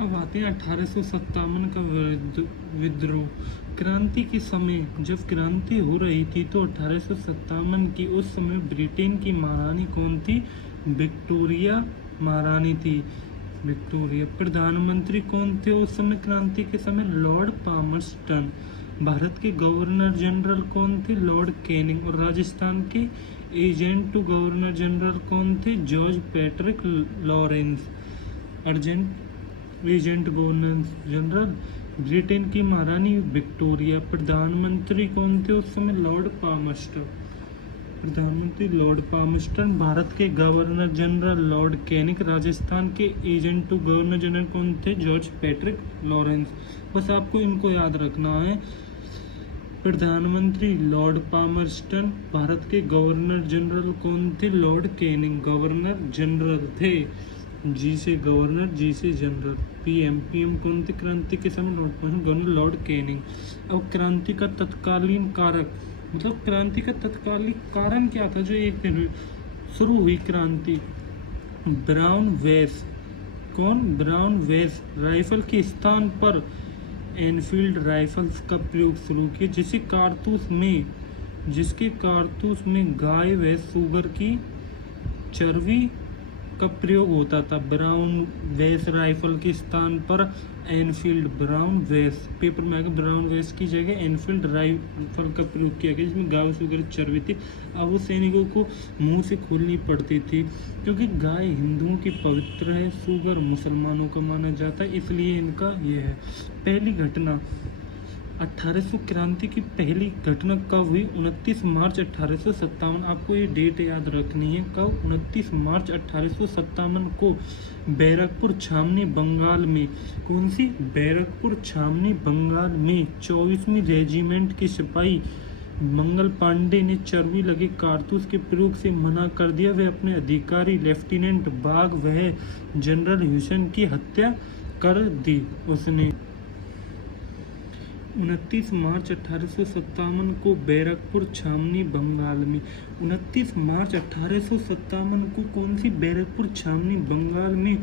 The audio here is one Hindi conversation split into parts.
अब आते हैं 1857 का विद्रोह। क्रांति के समय जब क्रांति हो रही थी तो 1857 की उस समय ब्रिटेन की महारानी कौन थी? विक्टोरिया महारानी थी। विक्टोरिया। प्रधानमंत्री कौन थे उस समय क्रांति के समय? Lord Palmerston. भारत के गवर्नर जनरल कौन थे? Lord Canning. और राजस्थान के एजेंट टू गवर्नर जनरल कौन थे? George Patrick Lawrence. Agent governor general Britain की महारानी विक्टोरिया। प्रधानमंत्री कौन थे उस समय? Lord Palmerston. प्रधानमंत्री लॉर्ड पामर्स्टन। भारत के governor general Lord Canning. Rajasthan के एजेंट टू गवर्नर जनरल कौन थे? George Patrick Lawrence. बस आपको इनको याद रखना है। प्रधानमंत्री लॉर्ड पामर्स्टन। भारत के गवर्नर जनरल कौन थे? Lord Canning. गवर्नर जनरल थे। जी से गवर्नर, जी से जनरल। पीएम कौन थे क्रांति के समय? Governor Lord Canning. अब क्रांति का तत्कालीन कारक, मतलब क्रांति का तत्कालिक कारण क्या था जो एक दिन शुरू हुई क्रांति? ब्राउन वेस। कौन? ब्राउन वेस राइफल के स्थान पर एनफील्ड राइफल्स का प्रयोग शुरू किया, जिसके कारतूस में गाय व सुगर की चर्बी का प्रयोग होता था। ब्राउन वेस राइफल के स्थान पर एनफील्ड। ब्राउन वेस पेपर में आएगा। ब्राउन वेस की जगह एनफील्ड राइफल का प्रयोग किया गया, जिसमें गाय वगैरह चर्बी थी। अब वो सैनिकों को मुंह से खोलनी पड़ती थी, क्योंकि गाय हिंदुओं की पवित्र है, सुगर मुसलमानों का माना जाता है, इसलिए इनका ये है। पहली घटना 1800 क्रांति की पहली घटना कब हुई? 29 मार्च 1857। आपको ये डेट याद रखनी है। कब? 29 मार्च 1857 को बैरकपुर छावनी बंगाल में। कौन सी? बैरकपुर छावनी बंगाल में 24वीं रेजिमेंट के सिपाही मंगल पांडे ने चर्बी लगे कारतूस के प्रयोग से मना कर दिया। वह अपने अधिकारी लेफ्टिनेंट बाग वह जनरल हुसैन की हत्या कर दी उसने। 29 मार्च 1857 को बैरकपुर छावनी बंगाल में। 29 मार्च 1857 को कौन सी? बैरकपुर छावनी बंगाल में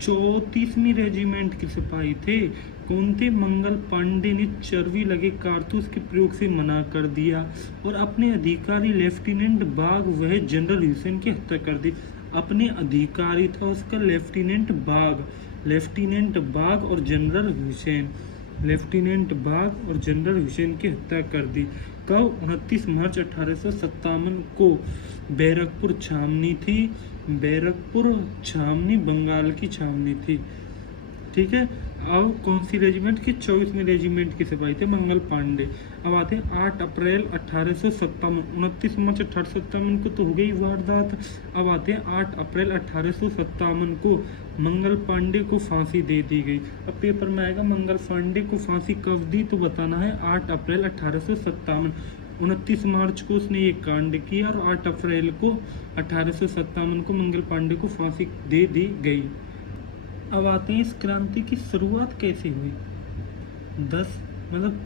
34वीं रेजिमेंट के सिपाही थे। कौन थे? मंगल पांडे ने चर्बी लगे कारतूस के प्रयोग से मना कर दिया और अपने अधिकारी लेफ्टिनेंट बाग वह जनरल हुसैन की हत्या कर दी। अपने अधिकारी था उसका लेफ्टिनेंट बाग और जनरल हुसैन। लेफ्टिनेंट बाग और जनरल हुसैन की हत्या कर दी। कब? 29 मार्च 1857 को। बैरकपुर छावनी थी। बैरकपुर छावनी बंगाल की छावनी थी। ठीक है। अब कौन सी रेजिमेंट की? 24वीं रेजिमेंट के सिपाही थे मंगल पांडे। अब आते हैं 8 अप्रैल 1857। 29 मार्च 1857 को तो हो गई वारदात। अब आते हैं 8 अप्रैल 1857 को मंगल पांडे को फांसी दे दी गई। अब पेपर में आएगा मंगल पांडे को फांसी कब दी, तो बताना है 8 अप्रैल 1857। 29 मार्च को उसने ये कांड किया और 8 अप्रैल को 1857 को मंगल पांडे को फांसी दे दी गई। अब आते हैं इस क्रांति की शुरुआत कैसे हुई?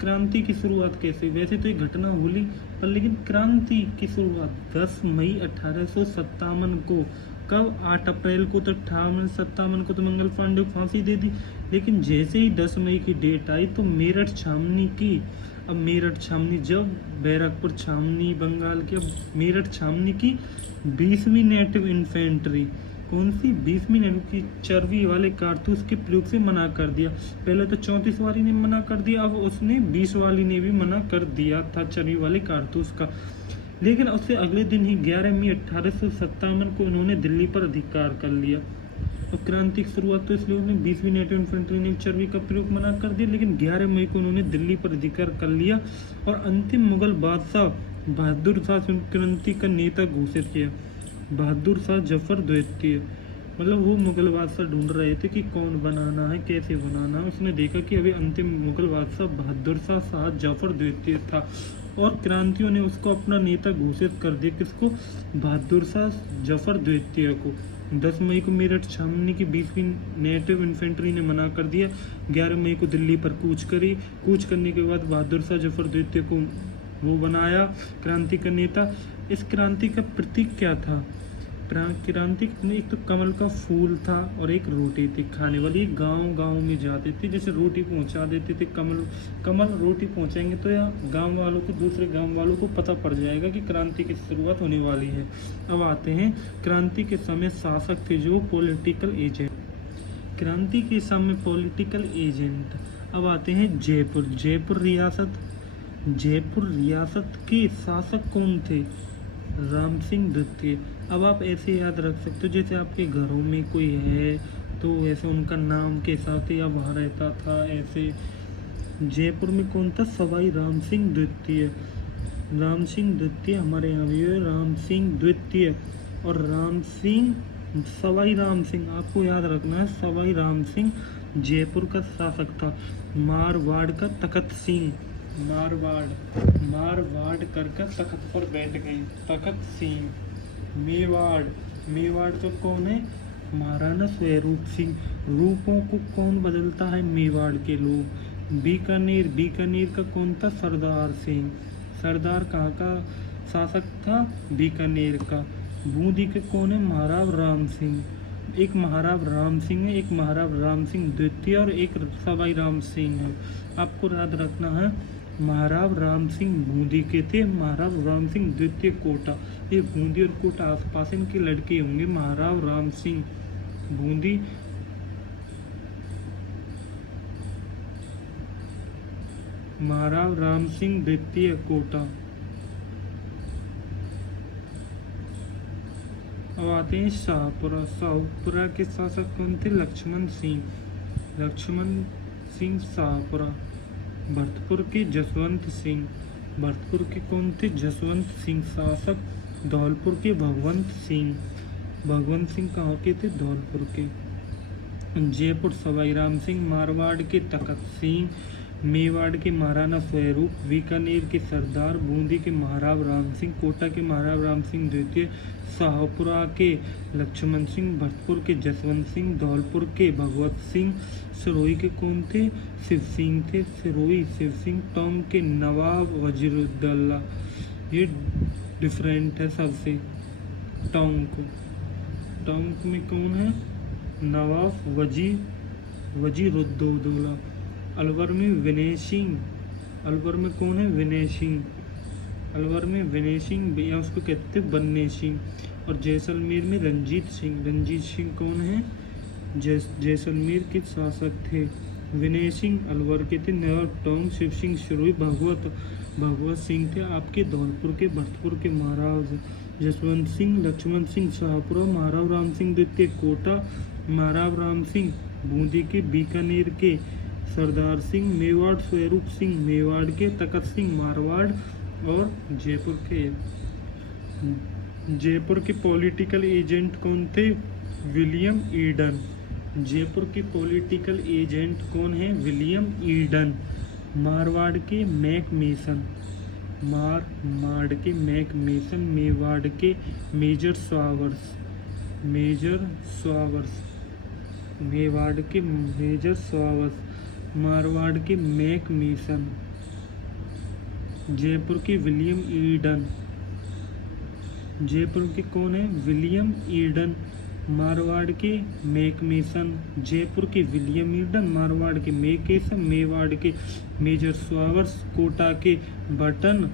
क्रांति की शुरुआत कैसे? वैसे तो ये घटना हुई पर लेकिन क्रांति की शुरुआत 10 मई 1857 को। कब? 8 अप्रैल को तो 58 को तो मंगल पांडे को फांसी दे दी, लेकिन जैसे ही 10 मई की डेट आई तो मेरठ छावनी की। अब मेरठ छावनी जब बैरकपुर छावनी बंगाल के, मेरठ छावनी की 20वीं नेटिव इन्फेंट्री। कौन सी? 20वीं नेटिव की चर्बी वाले कारतूस के प्रयोग से मना कर दिया। पहले तो 34 वाली ने मना कर दिया, अब उसने 20 वाली ने भी मना कर दिया था चर्बी वाले कारतूस का। लेकिन उससे अगले दिन ही 11 मई 1857 को इन्होंने दिल्ली पर अधिकार कर लिया। अब क्रांति की शुरुआत तो इसलिए उन्होंने 20वीं नेटिव इन्फेंट्री ने चर्बी का प्रयोग मना कर दिया, लेकिन 11 मई को उन्होंने दिल्ली पर अधिकार कर लिया और अंतिम मुगल बादशाह बहादुर शाह क्रांति का नेता घोषित किया। बहादुर शाह जफर द्वितीय, मतलब वो मुगल बादशाह ढूंढ रहे थे कि कौन बनाना है, कैसे बनाना है। उसने देखा कि अभी अंतिम मुगल बादशाह बहादुर शाह जफर द्वितीय था और क्रांतियों ने उसको अपना नेता घोषित कर दिया। किसको? बहादुर शाह जफर द्वितीय को। 10 मई को मेरठ छावनी की 20वीं नेटिव इन्फेंट्री ने मना कर दिया। 11 मई को दिल्ली पर कूच करी। कूच करने के बाद बहादुर शाह जफर द्वितीय को वो बनाया क्रांति का नेता। इस क्रांति का प्रतीक क्या था? क्रांति में एक तो कमल का फूल था और एक रोटी थी खाने वाली। गांव गांव में जाते थे, जैसे रोटी पहुंचा देते थे, कमल कमल रोटी पहुंचाएंगे तो या गांव वालों को, दूसरे गांव वालों को पता पड़ जाएगा कि क्रांति की शुरुआत होने वाली है। अब आते हैं क्रांति के समय शासक थे जो पॉलिटिकल एजेंट। क्रांति के समय पॉलिटिकल एजेंट। अब आते हैं जयपुर। जयपुर रियासत के शासक कौन थे? राम सिंह द्वितीय। अब आप ऐसे याद रख सकते हो, जैसे आपके घरों में कोई है तो ऐसे उनका नाम के साथ या वहाँ रहता था ऐसे। जयपुर में कौन था? सवाई राम सिंह द्वितीय। राम सिंह द्वितीय हमारे यहाँ भी है, राम सिंह द्वितीय। और राम सिंह, सवाई राम सिंह आपको याद रखना है, सवाई राम सिंह जयपुर का शासक था। मारवाड़ का तखत सिंह, मारवाड़ कर तखत पर बैठ गए, तखत सिंह। मेवाड़ का कौन है? महाराणा स्वरूप सिंह। रूपों को कौन बदलता है? मेवाड़ के लोग। बीकानेर का कौन था? सरदार सिंह। सरदार कहाँ का शासक था? बीकानेर का। बूंदी के कौन है? महाराव राम सिंह। एक महाराव राम सिंह है, एक महाराव राम सिंह द्वितीय और एक सवाई राम सिंह है। आपको याद रखना है, महाराव राम सिंह बूंदी के थे, महाराव राम सिंह द्वितीय कोटा। ये बूंदी और कोटा आसपास इनके लड़के होंगे। महाराव राम सिंह बूंदी, महाराव राम सिंह द्वितीय कोटा। अब आते हैं शाहपुरा के शासक कौन थे? लक्ष्मण सिंह शाहपुरा। भरतपुर के जसवंत सिंह। भरतपुर के कौन थे? जसवंत सिंह शासक। धौलपुर के भगवंत सिंह कहाँ के थे? धौलपुर के। जयपुर सवाई राम सिंह। मारवाड़ के तखत सिंह। मेवाड़ के महाराणा स्वरूप। बीकानेर के सरदार। बूंदी के महाराव राम सिंह। कोटा के महाराव राम सिंह द्वितीय। शाहपुरा के लक्ष्मण सिंह। भरतपुर के जसवंत सिंह। धौलपुर के भगवत सिंह। सिरोही के कौन थे? शिव सिंह थे। शिव सिंह। टोंक के नवाब वजीरुद्दौला। ये डिफरेंट है सबसे। टोंक में कौन है? नवाब वजीरुद्दौला। अलवर में विनय सिंह। अलवर में कौन है? विनय सिंह। अलवर में विनय सिंह या उसको कहते थे बन्ने सिंह। और जैसलमेर में रंजीत सिंह कौन है? जैसलमेर के शासक थे। विनय सिंह अलवर के थे। टोंक शिव सिंह सिरोही भगवत सिंह थे आपके धौलपुर के। भरतपुर के महाराज जसवंत सिंह। लक्ष्मण सिंह शाहपुरा। महाराव राम सिंह द्वितीय कोटा। महाराव राम सिंह बूंदी के। बीकानेर के सरदार सिंह। मेवाड़ स्वरूप सिंह मेवाड़ के। तखत सिंह मारवाड़। और जयपुर के पॉलिटिकल एजेंट कौन थे? William Eden. जयपुर के पॉलिटिकल एजेंट कौन है? William Eden. मारवाड़ के मैक मेसन। मेवाड़ के मेजर स्वावर्स। मेवाड़ के मेजर स्वावर्स। मारवाड़ के मैक मेसन। जयपुर के विलियम ईडन। जयपुर के कौन है? William Eden. मारवाड़ के मैक मेसन। जयपुर के विलियम ईडन। मारवाड़ के मैकेसन। मेवाड़ के मेजर स्वावर्स। कोटा के बटन,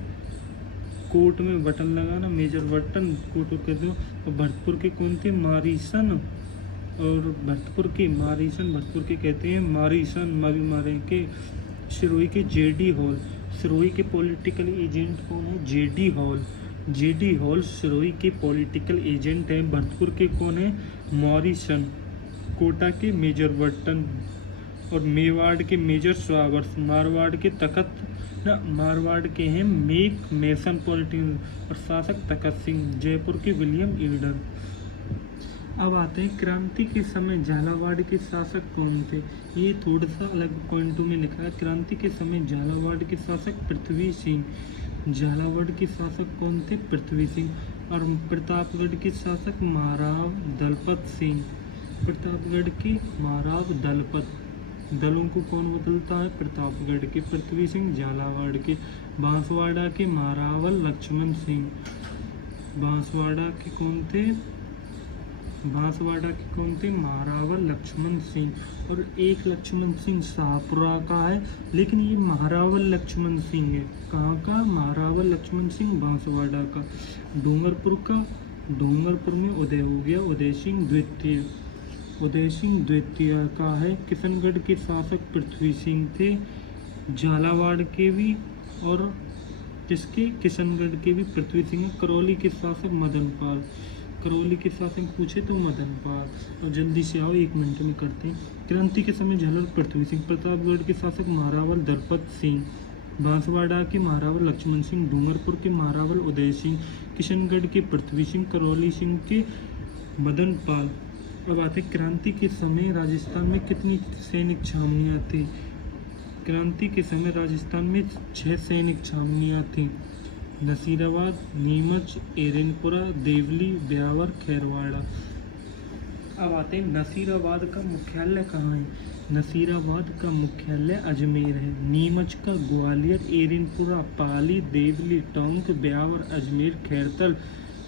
कोट में बटन लगाना, मेजर बटन कोट कहते हो। और भरतपुर के कौन थे? मारीसन। और भरतपुर के कहते हैं मारीसन, मारे के। सिरोही के जेडी हॉल। सिरोही के पॉलिटिकल एजेंट कौन है? जेडी हॉल सिरोही के पॉलिटिकल एजेंट हैं। भरतपुर के कौन है? मॉरिसन। कोटा के मेजर बटन। और मेवाड़ के मेजर स्वावर्स। मारवाड़ के हैं मेक मेसन पॉलिटिकल और शासक तखत सिंह। जयपुर के विलियम ईडन। अब आते हैं क्रांति के समय झालावाड़ के शासक कौन थे? ये थोड़ा सा अलग पॉइंटों में लिखा है। क्रांति के समय झालावाड़ के शासक पृथ्वी सिंह। झालावाड़ के शासक कौन थे? पृथ्वी सिंह। और प्रतापगढ़ के शासक महाराव दलपत सिंह। प्रतापगढ़ के महाराव दलपत। दलों को कौन बदलता है? प्रतापगढ़ के पृथ्वी सिंह। झालावाड़ के बांसवाड़ा के महारावल लक्ष्मण सिंह। बांसवाड़ा के कौन थे? बांसवाड़ा के कौन थे? महारावल लक्ष्मण सिंह। और एक लक्ष्मण सिंह शाहपुरा का है, लेकिन ये महारावल लक्ष्मण सिंह है। कहाँ का? महारावल लक्ष्मण सिंह बांसवाड़ा का। डूंगरपुर का? डूंगरपुर में उदय हो गया उदय सिंह द्वितीय। उदय सिंह द्वितीय का है। किशनगढ़ के शासक पृथ्वी सिंह थे। झालावाड़ के भी और किसके? किशनगढ़ के भी पृथ्वी सिंह। करौली के शासक मदन पाल। करौली के शासक पूछे तो मदन पाल। और जल्दी से आओ, 1 मिनट में करते हैं। क्रांति के समय झालर पृथ्वी सिंह। प्रतापगढ़ के शासक महारावल दरपत सिंह। बांसवाड़ा के महारावल लक्ष्मण सिंह। डूंगरपुर के महारावल उदय सिंह। किशनगढ़ के पृथ्वी सिंह। करौली सिंह के मदन पाल। अब आते क्रांति के समय राजस्थान में कितनी सैनिक छावनियाँ थी? क्रांति के समय राजस्थान में 6 सैनिक छावनियाँ थी। नसीराबाद, नीमच, एरनपुरा, देवली, ब्यावर, खैरवाड़ा। अब आते हैं नसीराबाद का मुख्यालय कहाँ है? नसीराबाद का मुख्यालय अजमेर है। नीमच का ग्वालियर, एरनपुरा, पाली, देवली, टोंक, ब्यावर, अजमेर, खैरतल,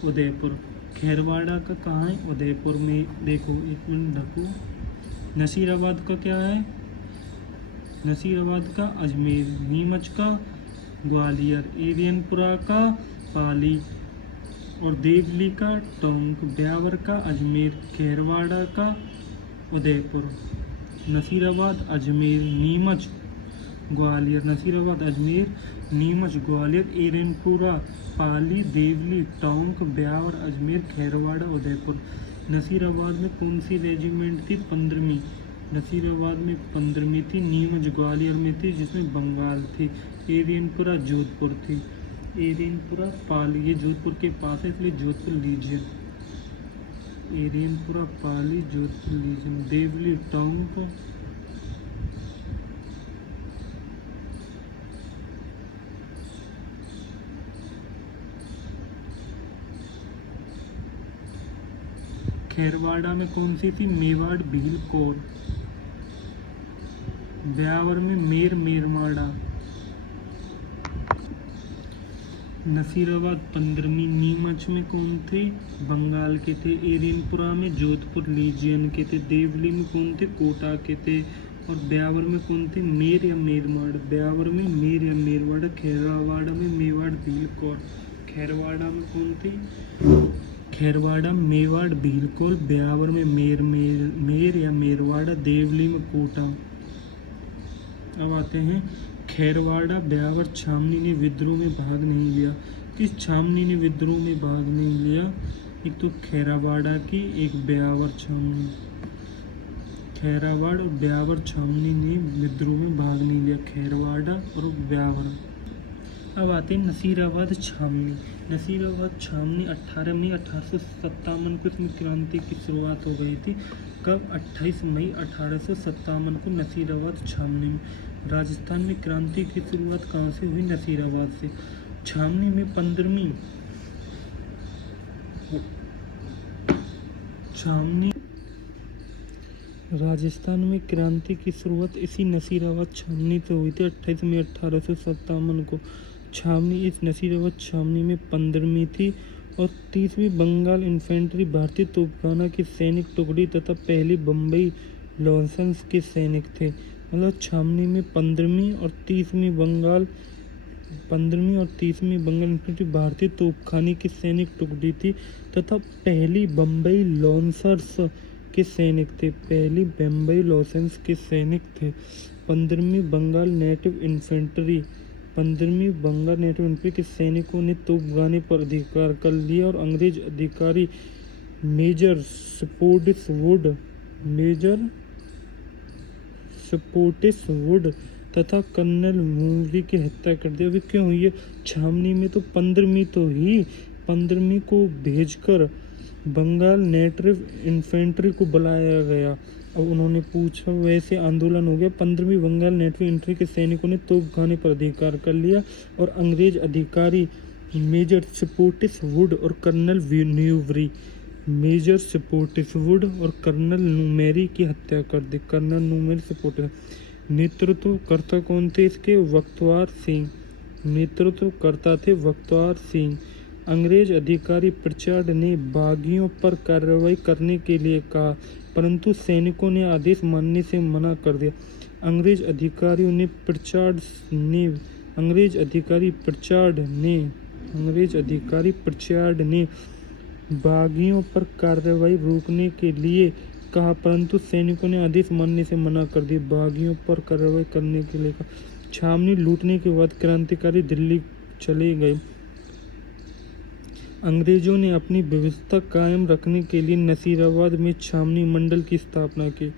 उदयपुर। खैरवाड़ा का कहाँ है? उदयपुर में। देखो 1 मिनट ढको। नसीराबाद का क्या है? नसीराबाद का अजमेर। नीमच का ग्वालियर। एरियनपुरा का पाली। और देवली का टोंक। ब्यावर का अजमेर। खैरवाड़ा का उदयपुर। नसीराबाद, अजमेर, नीमच, ग्वालियर। नसीराबाद, अजमेर, नीमच, ग्वालियर, एरियनपुरा, पाली, देवली, टोंक, ब्यावर, अजमेर, खैरवाड़ा, उदयपुर। नसीराबाद में कौन सी रेजिमेंट थी? 15वीं। नसीराबाद में 15वीं थी। नीमच ग्वालियर में थी, जिसमें बंगाल थी। एरियनपुरा जोधपुर थी। एरियनपुरा पाली, ये जोधपुर के पास है, इसलिए जोधपुर लीजियन। एरियनपुरा पाली, जोधपुर लीजियन। देवली, टोंक, खैरवाड़ा में कौन सी थी? मेवाड़, भील, कौर। ब्यावर में मेर, मेरमाड़ा। नसीराबाद 15वीं। नीमच में कौन थे? बंगाल के थे। एरियनपुरा में जोधपुर लीजियन के थे। देवली में कौन थे? कोटा के थे। और ब्यावर में कौन थे? मेर या मेरमाड़। ब्यावर में मेर या मेरवाड़ा। खैरवाड़ा में मेवाड़, भील, कौर। खैरवाड़ा में कौन थे? खैरवाड़ा, मेवाड़, भीलकोल। ब्यावर में मेर या मेरवाड़ा। देवली में कोटा। अब आते हैं खैरवाड़ा, ब्यावर, छावनी ने विद्रोह में भाग नहीं लिया। किस छावनी ने विद्रोह में भाग नहीं लिया? एक तो खैरवाड़ा की, एक ब्यावर छावनी। खैरवाड़ और ब्यावर छावनी ने विद्रोह में भाग नहीं लिया। खैरवाड़ा और ब्यावर। अब आते हैं नसीराबाद छावनी। नसीराबाद छावनी 18 मई 1857 को इसमें क्रांति की शुरुआत हो गई थी। कब? 28 मई 1857 को नसीराबाद छावनी में। राजस्थान में क्रांति की शुरुआत कहाँ से हुई? नसीराबाद से। छावनी में 15वीं छावनी। राजस्थान में क्रांति की शुरुआत इसी नसीराबाद छावनी से हुई थी 28 मई 1857 को। छावनी इस नसीराबाद छावनी में 15वीं थी और 30वीं बंगाल इन्फेंट्री भारतीय तोपखाना की सैनिक टुकड़ी तथा पहली बम्बई लॉन्सन्स के सैनिक थे। मतलब छावनी में 15वीं और 30वीं बंगाल इन्फेंट्री भारतीय तोपखाने की सैनिक टुकड़ी थी तथा पहली बम्बई लॉन्सर्स के सैनिक थे। पहली बम्बई लॉन्सर्स के सैनिक थे। 15वीं बंगाल नेटिव इन्फेंट्री के सैनिकों ने तोपखाने पर अधिकार कर लिया और अंग्रेज अधिकारी मेजर स्पोर्टिसवुड तथा कर्नल मूवरी की हत्या कर दी। अभी क्यों हुई है? छावनी में तो 15वीं तो ही 15वीं को भेजकर बंगाल नेटिव इन्फेंट्री को बुलाया गया। अब उन्होंने पूछा, वैसे आंदोलन हो गया। 15वीं बंगाल नेटिव इन्फेंट्री के सैनिकों ने तोपखाने पर अधिकार कर लिया और अंग्रेज अधिकारी मेजर स्पोर्टिसवुड और कर्नल न्यूमेरी की हत्या कर दी। कर्नल न्यूमेरी स्पोर्टिस। नेतृत्व करता कौन थे इसके? नेतृत्व करता थे वक्तवार सिंह। अंग्रेज अधिकारी प्रिचार्ड ने बागियों पर कार्रवाई करने के लिए कहा, परंतु सैनिकों ने आदेश मानने से मना कर दिया। अंग्रेज अधिकारी प्रिचार्ड ने बागियों पर कार्रवाई रोकने के लिए कहा, परंतु सैनिकों ने आदेश मानने से मना कर दिया। बागियों पर कार्रवाई करने के लिए कहा। छावनी लूटने के बाद क्रांतिकारी दिल्ली चले गए। अंग्रेजों ने अपनी व्यवस्था कायम रखने के लिए नसीराबाद में छावनी मंडल की स्थापना की।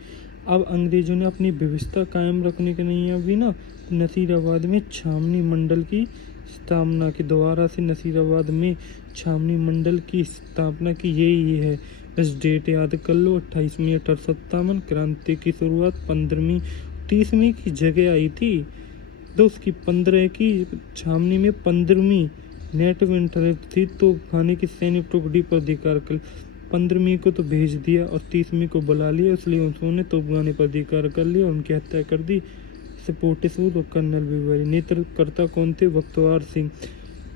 अब अंग्रेजों ने अपनी व्यवस्था कायम रखने के नहीं अभी ना नसीराबाद में छावनी मंडल की स्थापना की। दोबारा से नसीराबाद में छावनी मंडल की स्थापना की। यही है, बस डेट याद कर लो। 28 मई 1857 क्रांति की शुरुआत 15वीं 30वीं की जगह आई थी, तो उसकी 15 की छावनी में 15वीं नेटिव इंटरेस्ट थी, तो खाने की सैनिक टुकड़ी पर अधिकार कर 15वीं को तो भेज दिया और 30वीं को बुला लिया, इसलिए उन्होंने तोपखाने पर अधिकार कर लिया, उनकी हत्या कर दी। सपोर्टिसूर और कर्नल बिवारी। नेतृत्वकर्ता कौन थे? बख्तियार सिंह।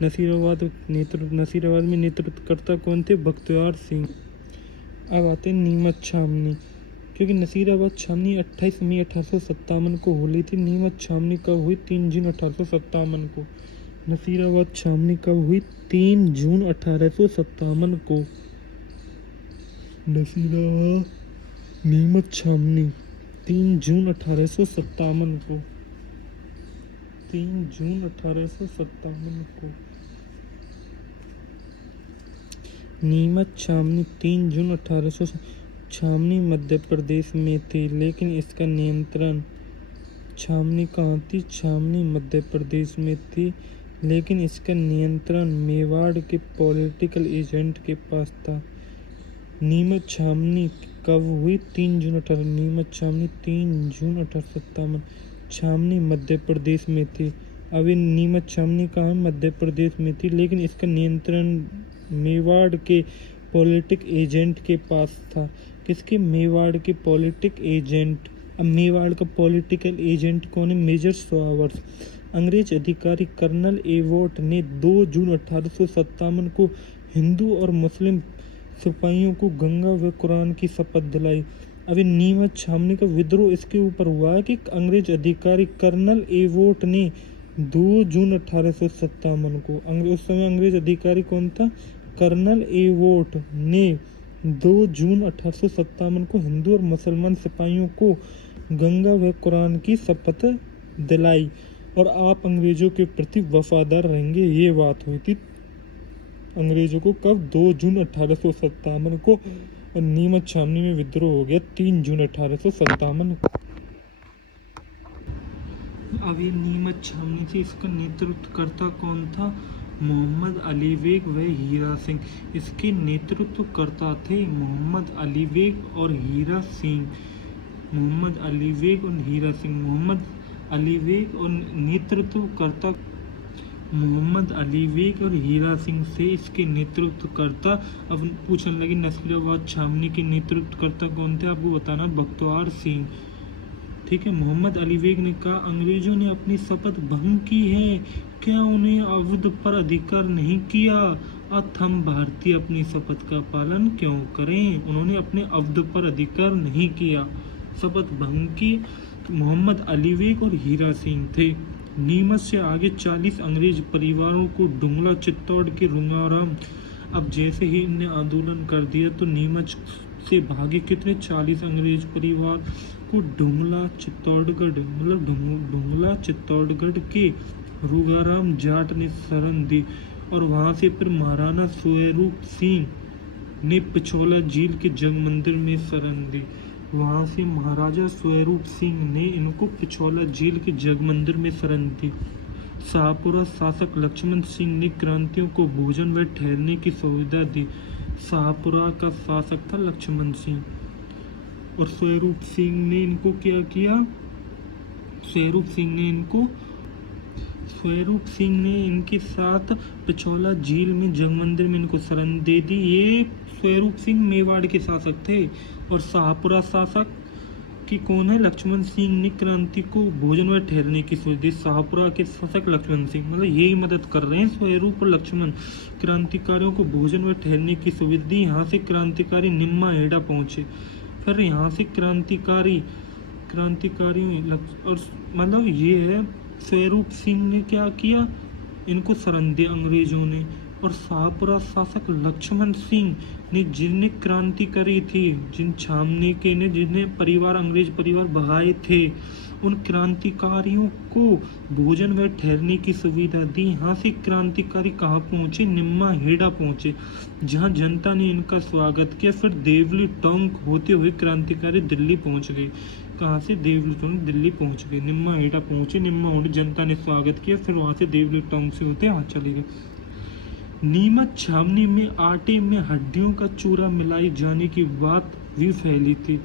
नसीराबाद में नेतृत्वकर्ता कौन थे? बख्तियार सिंह। अब आते हैं नीमच छावनी, क्योंकि नसीराबाद छावनी 28 मई 1857 को हुई थी। नीमच छावनी कब हुई? 3 जून 1857 को। नसीराबाद छावनी कब हुई? 3 जून 1857 को। नीमच छावनी 3 जून 1857 को। 3 जून 1857 को नीमच छावनी 3 जून 1800। छावनी मध्य प्रदेश में थी, लेकिन इसका नियंत्रण छावनी कहाँ थी? छावनी मध्य प्रदेश में थी, लेकिन इसका नियंत्रण मेवाड़ के पॉलिटिकल एजेंट के पास था। नीमच छावनी कब हुई? 3 जून 18। नीमच छावनी 3 जून 1857। छावनी मध्य प्रदेश में थी। अभी नीमच छावनी कहाँ? मध्य प्रदेश में थी, लेकिन इसका नियंत्रण मेवाड़ के पॉलिटिक एजेंट के पास था। किसके? मेवाड़ के पॉलिटिक एजेंट। अब मेवाड़ का पॉलिटिकल एजेंट कौन है? मेजर सॉवर्स। अंग्रेज अधिकारी कर्नल एवोट ने 2 जून 1857 को हिंदू और मुस्लिम सिपाहियों को गंगा व कुरान की शपथ दिलाई। अभी नीमच छावनी का विद्रोह इसके ऊपर हुआ है कि अंग्रेज अधिकारी कर्नल एवोट ने 2 जून 1857 को, उस समय अंग्रेज अधिकारी कौन था? कर्नल एवोट ने 2 जून 1857 को हिंदू और मुसलमान सिपाहियों को गंगा व कुरान की शपथ दिलाई और आप अंग्रेजों के प्रति वफादार रहेंगे। ये बात हुई थी अंग्रेजों को कब? 2 जून 1857 को। और नीमच छावनी में विद्रोह हो गया 3 जून 1857 को। अब ये नीमच छावनी थी, इसका नेतृत्वकर्ता कौन था? मोहम्मद अली बेग व हीरा सिंह। इसके नेतृत्वकर्ता थे मोहम्मद अली बेग और हीरा सिंह। मोहम्मद अली बेग और हीरा सिंह। मोहम्मद अली बेग और नेतृत्वकर्ता मोहम्मद अली बेग और हीरा सिंह से इसके नेतृत्वकर्ता। अब पूछने लगी नसीराबाद छावनी के नेतृत्वकर्ता कौन थे? आपको बताना, बख्तियार सिंह। ठीक है। मोहम्मद अली बेग ने कहा, अंग्रेजों ने अपनी शपथ भंग की है, क्या उन्हें अवध पर अधिकार नहीं किया? अतः हम भारतीय अपनी शपथ का पालन क्यों करें? उन्होंने अपने अवध पर अधिकार नहीं किया, शपथ भंग की। मोहम्मद अली बेग और हीरा सिंह थे। नीमच से आगे 40 अंग्रेज परिवारों को डुंगला चित्तौड़ के रुंगाराम। अब जैसे ही इनने आंदोलन कर दिया तो नीमच से भागे कितने? 40 अंग्रेज परिवार को डुंगला चित्तौड़गढ़, मतलब डुंगला चित्तौड़गढ़ के रुंगाराम जाट ने शरण दी और वहां से फिर महाराणा स्वरूप सिंह ने पिछोला झील के जग मंदिर में शरण दी। वहां से महाराजा स्वरूप सिंह ने इनको पिछोला झील के जग मंदिर में शरण दी। शाहपुरा शासक लक्ष्मण सिंह ने क्रांतियों को भोजन व ठहरने की सुविधा दी। शाहपुरा का शासक था लक्ष्मण सिंह और स्वरूप सिंह ने इनको क्या किया? स्वरूप सिंह ने इनके साथ पिछोला झील में जग मंदिर में इनको शरण दे दी। ये स्वरूप सिंह मेवाड़ के शासक थे और शाहपुरा शासक कि कौन है? लक्ष्मण सिंह ने क्रांति को भोजन व ठहरने की सुविधा दी। शाहपुरा के शासक लक्ष्मण सिंह, मतलब यही मदद कर रहे हैं स्वरूप और लक्ष्मण, क्रांतिकारियों को भोजन व ठहरने की सुविधा दी। यहाँ से क्रांतिकारी निम्मा हेड़ा पहुंचे। फिर यहाँ से क्रांतिकारी और मतलब ये है स्वरूप सिंह ने क्या किया, इनको शरण दिया अंग्रेजों ने। और शाहपुरा शासक लक्ष्मण सिंह ने जिन्हें क्रांति करी थी, जिन छावनी के ने जिन्हें परिवार अंग्रेज परिवार भगाए थे, उन क्रांतिकारियों को भोजन व ठहरने की सुविधा दी। यहाँ से क्रांतिकारी कहाँ पहुँचे? निम्मा हेड़ा पहुँचे, जहाँ जनता ने इनका स्वागत किया। फिर देवली टोंक होते हुए क्रांतिकारी दिल्ली पहुँच गए। कहाँ से? देवली टोंक दिल्ली पहुँच गए। निम्मा हेड़ा पहुँचे, निम्मा हेड़ा जनता ने स्वागत किया, फिर वहाँ से देवली टोंक से होते यहाँ चले गए। नीमच छावनी में आटे में हड्डियों का चूरा मिलाई जाने की बात भी फैली थी।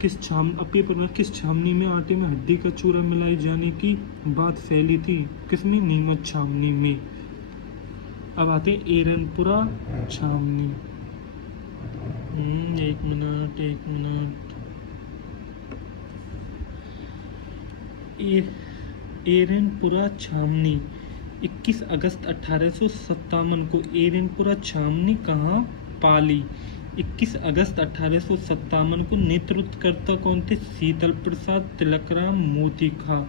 किस छावनी में आटे में हड्डी का चूरा मिलाई जाने की बात फैली थी? किसमें? नीमच छावनी में। अब आते एरनपुरा छावनी। एक मिनट एरनपुरा छावनी 21 अगस्त 1857 को एरनपुरा छावनी कहाँ? पाली। 21 अगस्त 1857 को नेतृत्वकर्ता कौन थे? शीतल प्रसाद, तिलकराम, मोती खां।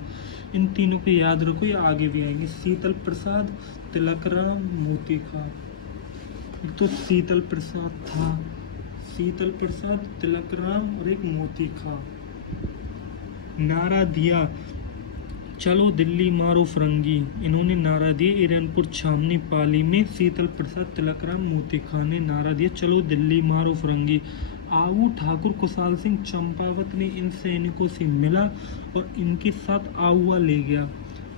इन तीनों को याद रखो, ये आगे भी आएंगे। शीतल प्रसाद, तिलकराम, मोती खां। एक तो शीतल प्रसाद था, शीतल प्रसाद, तिलकराम और एक मोती खां। नारा दिया चलो दिल्ली मारो फरंगी, इन्होंने नारा दिया एरनपुर छावनी पाली में। शीतल प्रसाद, तिलकराम, मोती खां ने नारा दिया चलो दिल्ली मारो फरंगी। आऊ ठाकुर कुशाल सिंह चंपावत ने इन सैनिकों से मिला और इनके साथ आऊआ ले गया।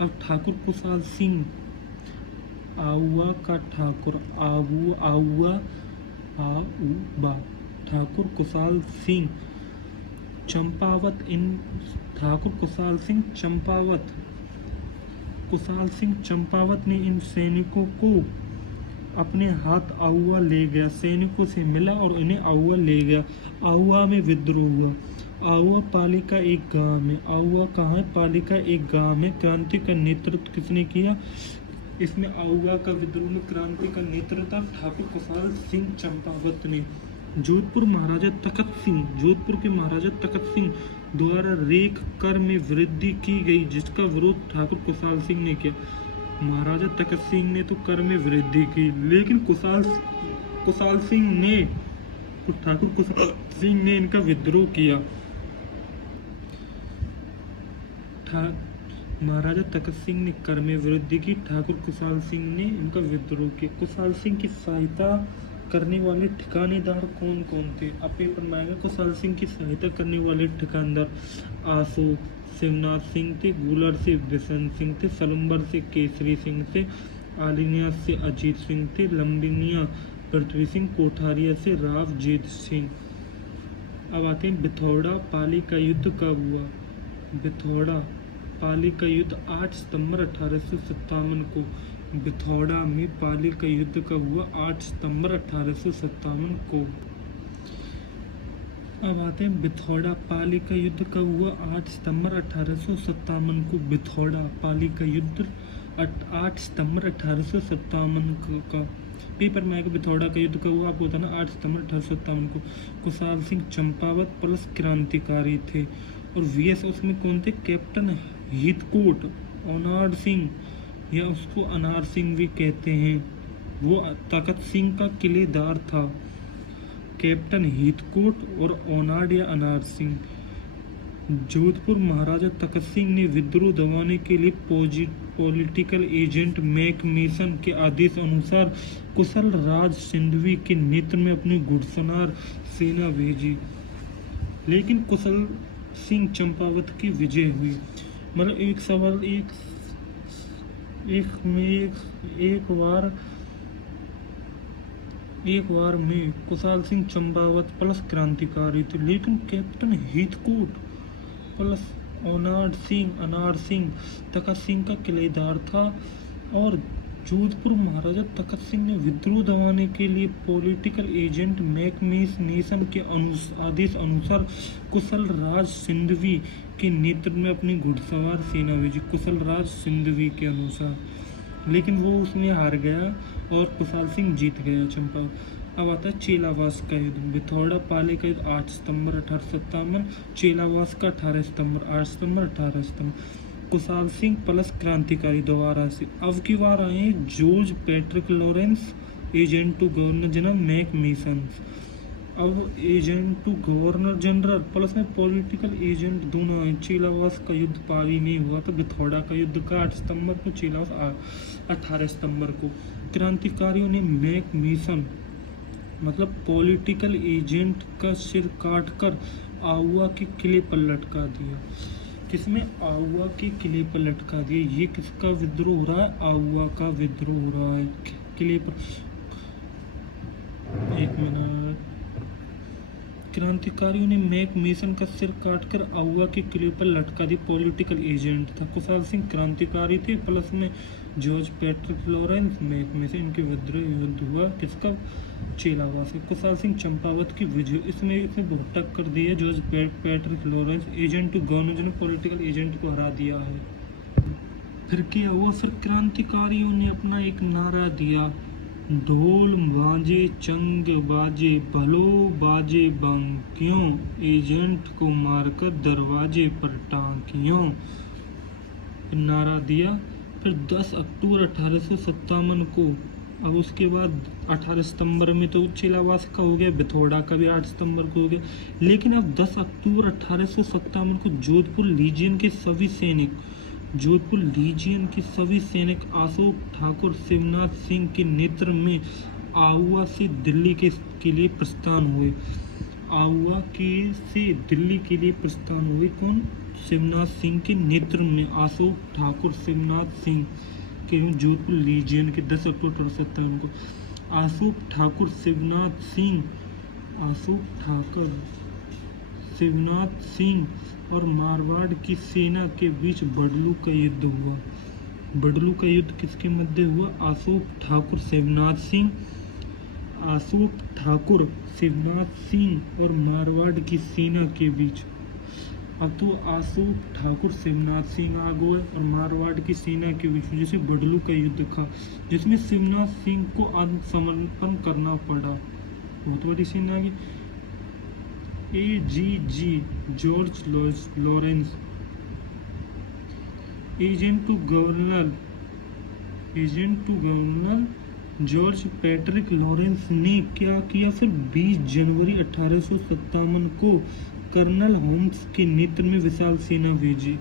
अब ठाकुर कुशाल सिंह, आऊआ का ठाकुर, ठाकुर कुशाल सिंह चंपावत, इन ठाकुर कुशाल सिंह चंपावत ने इन सैनिकों को अपने हाथ आऊआ ले गया। सैनिकों से मिला और इन्हें आऊआ ले गया। आऊआ में विद्रोह हुआ। आऊआ पाली का एक गांव है। आऊआ कहाँ है? पाली का एक गांव है। क्रांति का नेतृत्व किसने किया? इसमें आऊआ का विद्रोह में क्रांति का नेतृत्व ठाकुर कुशाल सिंह चंपावत ने। जोधपुर के महाराजा तखत सिंह द्वारा रेख कर में वृद्धि की गई, जिसका विरोध ठाकुर कुशाल सिंह ने किया। महाराजा तखत सिंह ने तो कर में वृद्धि की, लेकिन ठाकुर कुशाल सिंह ने इनका विद्रोह किया। महाराजा तखत सिंह ने कर में वृद्धि की, ठाकुर कुशाल सिंह ने इनका विद्रोह किया। कुशाल सिंह की सहायता करने वाले ठिकानेदार कौन कौन थे? अब पेपर में आएगा। कुशाल सिंह की सहायता करने वाले ठिकानेदार आसो शिवनाथ सिंह थे, गूलर से बिशन सिंह थे, सलुम्बर से केसरी सिंह थे, आलिनिया से अजीत सिंह थे, लंबिनिया पृथ्वी सिंह, कोठारिया से राव जीत सिंह। अब आते हैं बिथौड़ा पाली का युद्ध कब हुआ? बिथौड़ा पाली का युद्ध 8 सितंबर 1857 को। बिथौड़ा में पाली का युद्ध कब हुआ? 8 सितंबर 1857 को। अब आते हैं बिथौड़ा पाली का युद्ध कब हुआ? 8 सितंबर 1857 को। बिथौड़ा पाली का युद्ध 8 सितंबर 1857 का। पेपर में आएगा बिथौड़ा का युद्ध कब हुआ? आपको बताना 8 सितंबर 1857 को। कुशाल सिंह चंपावत प्लस क्रांतिकारी थे और वीएस उसमें कौन थे? कैप्टन हितकोट, ओनाड सिंह या उसको अनार सिंह भी कहते हैं, वो तखत सिंह का किलेदार था। कैप्टन हितकोट और ओनाड या अनार सिंह। जोधपुर महाराजा तखत सिंह ने विद्रोह दबाने के लिए पॉलिटिकल एजेंट मैकमेसन के आदेश अनुसार कुशल राज सिंधवी के नेतृत्व में अपनी घुड़सवार सेना भेजी, लेकिन कुशल सिंह चंपावत की विजय हुई। मतलब एक सवाल एक बार में कुशाल सिंह चंपावत प्लस क्रांतिकारी थे, लेकिन कैप्टन हितकोट प्लस अनार सिंह तखत सिंह का किलेदार था और जोधपुर महाराजा तखत सिंह ने विद्रोह दबाने के लिए पॉलिटिकल एजेंट मैकमेसन के आदेश अनुसार कुशल राज सिंधवी के नेतृत्व में अपनी घुड़सवार सेना भेजी। कुशल राज सिंधवी के अनुसार, लेकिन वो उसमें हार गया और कुशाल सिंह जीत गया चंपावत। अब आता है चेलावास का युद्ध। बिथौड़ा पाले का युद्ध 8 सितंबर 1857, चेलावास का 18 सितंबर 8 सितंबर 18 सितंबर। कुशाल सिंह प्लस क्रांतिकारी दोबारा से, अब की बार आए George Patrick Lawrence, agent to governor general McMason. अब agent to governor general plus में पॉलिटिकल एजेंट दोनों आए। चेलावास का युद्ध पारी नहीं हुआ तो बिथौड़ा का युद्ध का 8 सितंबर को, चेलावास 18 सितंबर को। क्रांतिकारियों ने मैकमेसन मतलब पॉलिटिकल एजेंट का सिर काटकर आउवा के किले पर लटका दिया। किसमें? आउवा के किले पर लटका दिया। ये किसका विद्रोह हो रहा है? आउवा का विद्रोह हो रहा है किले पर। एक मिनट। क्रांतिकारियों ने मैकमेसन का सिर काटकर आउवा के किले पर लटका दी। पॉलिटिकल एजेंट था। कुशाल सिंह क्रांतिकारी थे, प्लस में जॉर्ज पैट्रिक लॉरेंस मैकमेसन। इनके विद्रोह युद्ध हुआ किसका? चेलावास से। कुशाल सिंह चंपावत की विजय, इसमें बहुत टक्कर दी है। George Patrick Lawrence agent to governor ने पॉलिटिकल एजेंट को हरा दिया है। फिर क्या हुआ? फिर क्रांतिकारियों ने अपना एक नारा दिया, ढोल बाजे चंग बाजे भलो बाजे बांकियों, एजेंट को मारकर दरवाजे पर टांकियों। नारा दिया। फिर 10 अक्टूबर 1857 को, अब उसके बाद 18 सितंबर में तो चेलावास का हो गया, बिथौड़ा का भी 8 सितंबर को हो गया। लेकिन अब 10 अक्टूबर 1857 को जोधपुर लीजियन के सभी सैनिक अशोक ठाकुर शिवनाथ सिंह के नेतृत्व में आउवा से दिल्ली के लिए प्रस्थान हुए। आउवा से दिल्ली के लिए प्रस्थान हुए। कौन? शिवनाथ सिंह के नेतृत्व में अशोक ठाकुर शिवनाथ सिंह के जोधपुर लीजियन के 10 अक्टूबर 1857 को अशोक ठाकुर शिवनाथ सिंह और मारवाड़ की सेना के बीच बडलू का युद्ध हुआ। बडलू का युद्ध किसके मध्य हुआ? अशोक ठाकुर शिवनाथ सिंह और मारवाड़ की सेना के बीच। अब तो अशोक ठाकुर शिवनाथ सिंह आ गए और मारवाड़ की सेना के बीच जैसे बडलू का युद्ध था, जिसमें शिवनाथ सिंह को आत्मसमर्पण करना पड़ा। बहुत बड़ी सेना की। AGG George Lawrence, agent to governor George Patrick Lawrence ने क्या किया? फिर 20 जनवरी 1857 को कर्नल होम्स के नेतृत्व में विशाल सेना भेजी।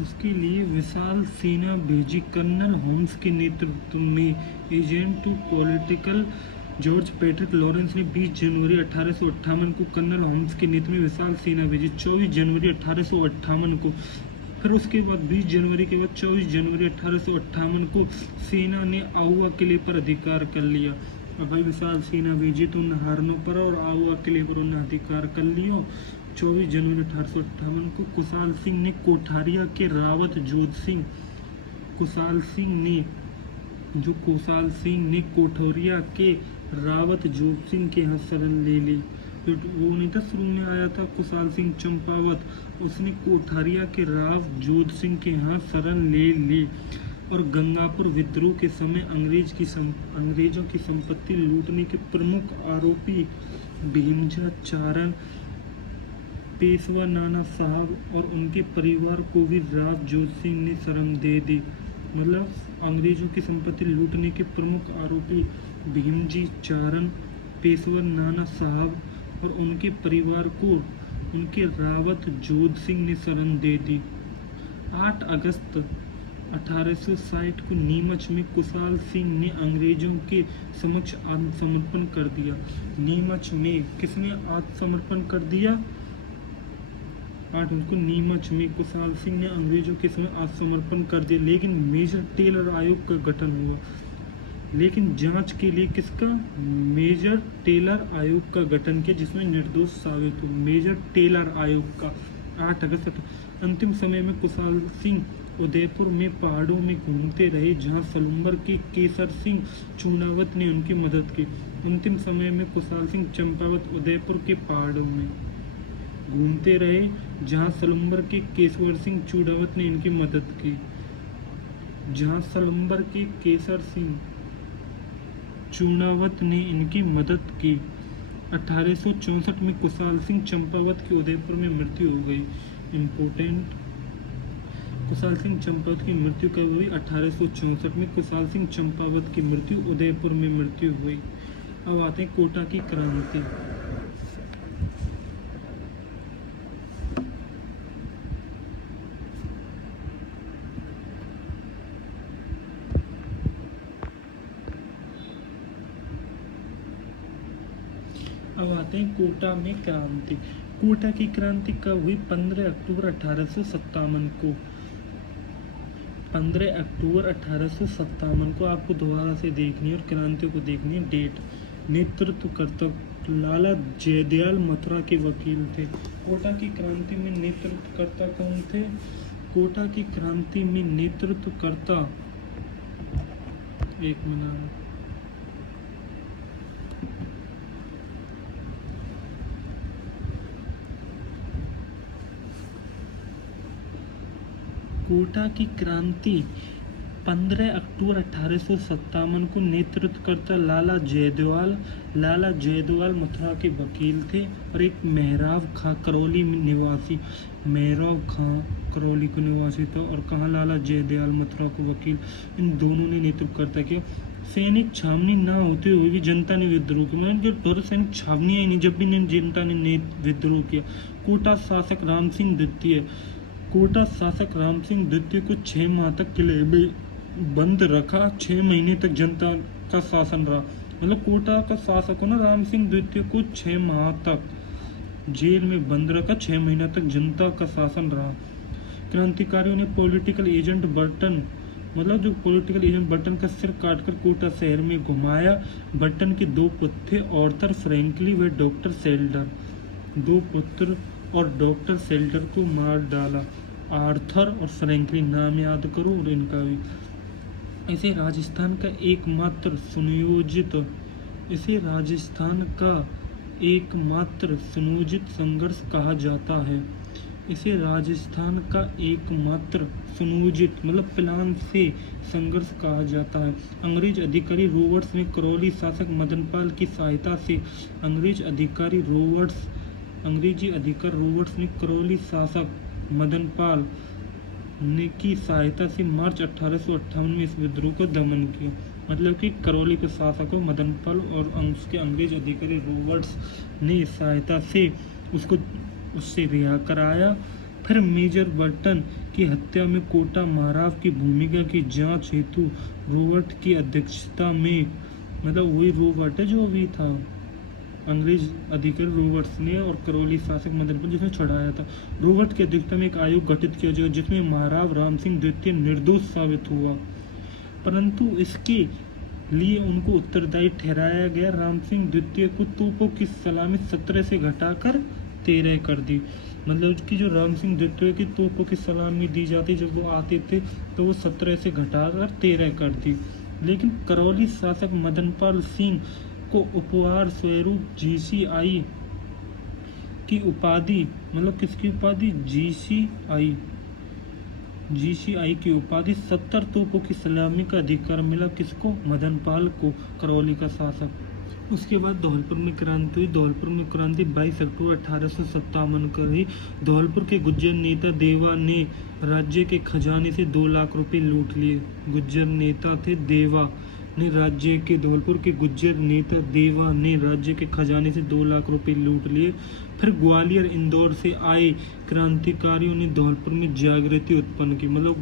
उसके लिए विशाल सेना भेजी कर्नल होम्स के नेतृत्व में। Agent to political George Patrick Lawrence ने 20 जनवरी 1858 को कर्नल होम्स के नेतृत्व में विशाल सेना भेजी। 24 जनवरी 1858 को, फिर उसके बाद 20 जनवरी के बाद 24 जनवरी 1858 को सेना ने आउवा किले पर अधिकार कर लिया। अब भाई विशाल सेना भेजी तो उन्हें हारना पड़ा और आउवा किले पर उन्हें अधिकार कर लिया। 24 जनवरी 1858 को कुशाल सिंह ने कोठारिया के रावत कुशाल सिंह ने कोठरिया के रावत जोध सिंह के यहाँ शरण ले ली। तो वो नहीं था शुरू में आया था कुशाल सिंह चंपावत, उसने कोठारिया के राव जोध सिंह के यहाँ शरण ले ली। और गंगापुर विद्रोह के समय अंग्रेजों की संपत्ति लूटने के प्रमुख आरोपी भीमजा चारण, पेशवा नाना साहब और उनके परिवार को भी राव जोध सिंह ने शरण दे दी। मतलब अंग्रेजों की संपत्ति लूटने के प्रमुख आरोपी भीमजी चारण, पेशवा नाना साहब और उनके परिवार को उनके रावत जोध सिंह ने शरण दे दी। 8 अगस्त 1860 को नीमच में कुशाल सिंह ने अंग्रेजों के समक्ष आत्मसमर्पण कर दिया। नीमच में किसने आत्मसमर्पण कर दिया? 8 को नीमच में कुशाल सिंह ने अंग्रेजों के समय आत्मसमर्पण कर दिया। लेकिन मेजर टेलर आयोग का गठन हुआ। लेकिन जांच के लिए किसका मेजर टेलर आयोग का गठन किया जिसमें निर्दोष साबित हो। मेजर टेलर आयोग का 8 अगस्त। अंतिम समय में कुशाल सिंह उदयपुर में पहाड़ों में घूमते रहे जहां सलूम्बर के केसर सिंह चूनावत ने उनकी मदद की। अंतिम समय में कुशाल सिंह चंपावत उदयपुर के पहाड़ों में घूमते रहे जहां सलूम्बर के केसर सिंह चूनावत ने इनकी मदद की। जहां सलूम्बर के केसर सिंह चूनावत ने इनकी मदद की। 1864 में कुशाल सिंह चंपावत की उदयपुर में मृत्यु हो गई। इम्पोर्टेंट, कुशाल सिंह चंपावत की मृत्यु कब हुई? 1864 में कुशाल सिंह चंपावत की मृत्यु उदयपुर में मृत्यु हुई। अब आते हैं कोटा की क्रांति। अब आते हैं कोटा में क्रांति। कोटा की क्रांति कब हुई? 15 अक्टूबर 1857 को। 15 अक्टूबर 1857 को आपको दोबारा से देखनी है और क्रांति को देखनी है डेट। नेतृत्वकर्ता लाला जयदयाल मथुरा के वकील थे। कोटा की क्रांति में नेतृत्वकर्ता कौन थे? कोटा की क्रांति में नेतृत्वकर्ता, एक मिनट, कोटा की क्रांति 15 अक्टूबर 1857 को नेतृत्वकर्ता लाला जयदयाल मथुरा के वकील थे और एक मेहराब खां करौली निवासी, मेहराब खां करौली को निवासी था। और कहाँ? लाला जयदयाल मथुरा को वकील। इन दोनों ने नेतृत्वकर्ता किया। सैनिक छावनी ना होते हुए भी जनता ने विद्रोह किया। मतलब जो सैनिक छावनियाँ ही नहीं, जब भी जनता ने विद्रोह किया। कोटा शासक राम सिंह द्वितीय, कोटा शासक राम सिंह द्वितीय को 6 माह तक किले में बंद रखा। 6 महीने तक जनता का शासन रहा। मतलब कोटा का शासक हो ना राम सिंह द्वितीय को 6 माह तक जेल में बंद रखा। 6 महीना तक जनता का शासन रहा। क्रांतिकारियों ने पॉलिटिकल एजेंट बर्टन, मतलब जो पॉलिटिकल एजेंट बर्टन का सिर काटकर कोटा शहर में घुमाया। बर्टन के 2 पुत्र थे, आर्थर फ्रैंकलिन व डॉक्टर सेल्डर। 2 पुत्र और डॉक्टर सेल्डर को मार डाला। आर्थर और फ्रैंकलिन नाम याद करो और इनका भी। इसे राजस्थान का एकमात्र सुनियोजित संघर्ष कहा जाता है। इसे राजस्थान का एकमात्र सुनियोजित मतलब प्लान से संघर्ष कहा जाता है। अंग्रेज अधिकारी रॉबर्ट्स ने करौली शासक मदनपाल की सहायता से अंग्रेजी अधिकारी रॉबर्ट्स ने करौली शासक मदनपाल ने की सहायता से मार्च 1858 में इस विद्रोह को दमन किया। मतलब कि करौली के शासकों मदनपाल और उसके अंग्रेज अधिकारी रॉबर्ट्स ने सहायता से उससे रिहा कराया। फिर मेजर बर्टन की हत्या में कोटा महाराव की भूमिका की जांच हेतु रॉबर्ट की अध्यक्षता में, मतलब वही रॉबर्ट है जो भी था अंग्रेज अधिकारी रॉबर्ट्स ने और करौली शासक मदनपाल जिसने छुड़ाया था, रॉबर्ट की अध्यक्षता में एक आयोग गठित किया गया जिसमें महाराव राम सिंह द्वितीय निर्दोष साबित हुआ, परंतु इसके लिए उनको उत्तरदायी ठहराया गया। राम सिंह द्वितीय को तोपों की सलामी 17 से घटाकर 13 कर दी। मतलब कि जो राम सिंह द्वितीय की तोपों की सलामी दी जाती जब वो आते थे तो वो 17 से घटाकर 13 कर दी। लेकिन करौली शासक मदनपाल सिंह को उपहार स्वरूप GCI की उपाधि, मतलब किसकी उपाधि? GCI की उपाधि 70 तोपों की सलामी का अधिकार मिला। किसको? मदनपाल को, करौली का शासक। उसके बाद धौलपुर में क्रांति हुई। धौलपुर में क्रांति 22 अक्टूबर 1857 को हुई। धौलपुर के गुज्जर नेता देवा ने राज्य के खजाने से 2 लाख रुपए लूट लिए। गुज्जर नेता थे देवा ने राज्य के, धौलपुर के गुज्जर नेता देवा ने राज्य के खजाने से 2 लाख रुपए लूट लिए। फिर ग्वालियर इंदौर से आए क्रांतिकारियों ने धौलपुर में जागृति उत्पन्न की। मतलब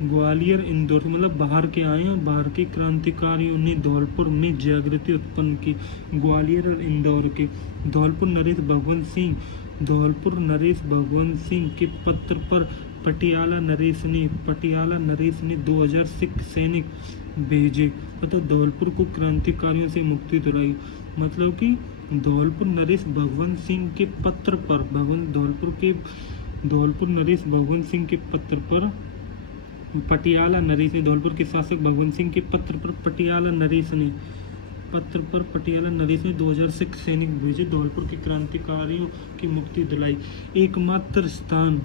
ग्वालियर इंदौर मतलब बाहर के आए हैं, बाहर के क्रांतिकारियों ने धौलपुर में जागृति उत्पन्न की। ग्वालियर और इंदौर के धौलपुर नरेश भगवंत सिंह के पत्र पर पटियाला नरेश ने 2000 सिख सैनिक भेजे, मतलब धौलपुर को क्रांतिकारियों से मुक्ति दिलाई। मतलब कि धौलपुर नरेश भगवंत सिंह के पत्र पर धौलपुर नरेश भगवंत सिंह के पत्र पर पटियाला नरेश ने धौलपुर के शासक भगवंत सिंह के पत्र पर पटियाला नरेश ने 2000 सिख सैनिक भेजे, धौलपुर के क्रांतिकारियों की मुक्ति दिलाई। एकमात्र स्थान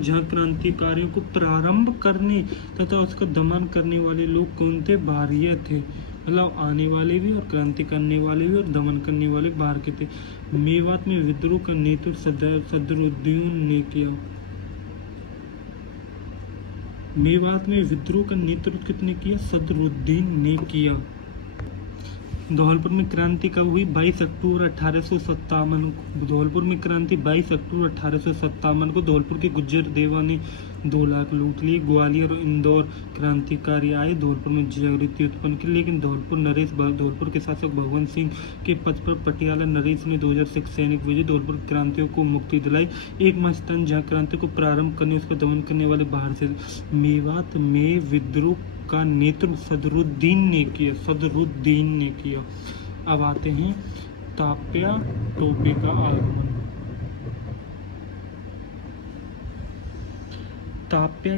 जहाँ क्रांतिकारियों को प्रारंभ करने तथा उसका दमन करने वाले लोग कौन थे? भारतीय थे, मतलब आने वाले भी और क्रांति करने वाले भी और दमन करने वाले बाहर के थे। मेवात में विद्रोह का नेतृत्व सदरुद्दीन ने किया। मेवात में विद्रोह का नेतृत्व किसने किया? सदरुद्दीन ने किया। धौलपुर में क्रांति कब हुई? 22 अक्टूबर 1857 को। धौलपुर में क्रांति 22 अक्टूबर 1857 को धौलपुर के गुज्जर देवा ने 2 लाख लूट ली। ग्वालियर और इंदौर क्रांतिकारी आए, धौलपुर में जागृति उत्पन्न की, लेकिन धौलपुर के शासक भगवंत सिंह के पद पर पटियाला नरेश ने 2000 सिख सैनिक भेजे, धौलपुर क्रांतियों को मुक्ति दिलाई। एकमात्र स्थान जहाँ क्रांति को प्रारंभ करने उसका दमन करने वाले बाहर से। मेवात में विद्रोह का नेतृत्व सदरुद्दीन ने किया। अब आते हैं ताप्या टोपे का आगमन। ताप्या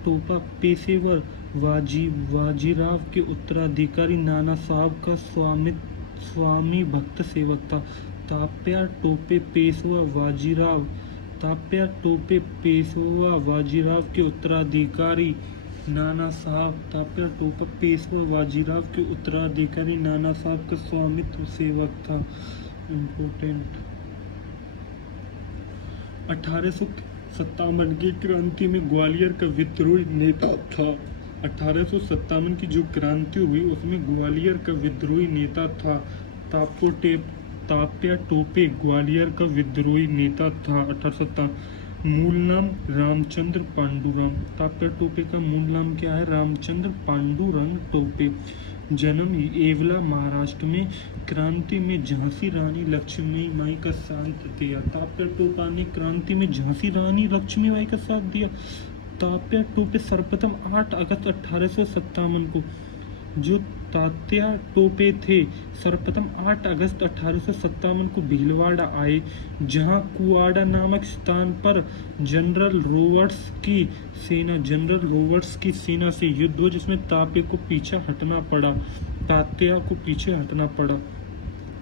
टोपा पेशेवर वाजीराव के उत्तराधिकारी नाना साहब का स्वामी भक्त सेवक था। ताप्या टोपे पेशवा वाजीराव के उत्तराधिकारी नाना साहब का स्वामित्व सेवक था। इम्पोर्टेंट 1857 की क्रांति में ग्वालियर का विद्रोही नेता था। 1857 की जो क्रांति हुई उसमें ग्वालियर का विद्रोही नेता था। ताप्या टोपे ग्वालियर का विद्रोही नेता था। 1857 मूल नाम रामचंद्र पांडुरंग। ताप्या टोपे का मूल नाम क्या है? रामचंद्र पांडुरंग टोपे। जन्म एवला महाराष्ट्र में। क्रांति में झांसी रानी लक्ष्मीबाई का साथ दिया। ताप्या टोपा ने क्रांति में झांसी रानी लक्ष्मीबाई का साथ दिया। ताप्या टोपे सर्वप्रथम 8 अगस्त 1857 को, जो तात्या टोपे थे, सर्वप्रथम 8 अगस्त 1857 को भीलवाड़ा आए, जहां कुआड़ा नामक स्थान पर जनरल रोवर्ट्स की सेना से युद्ध हुआ, जिसमें तात्या को पीछे हटना पड़ा।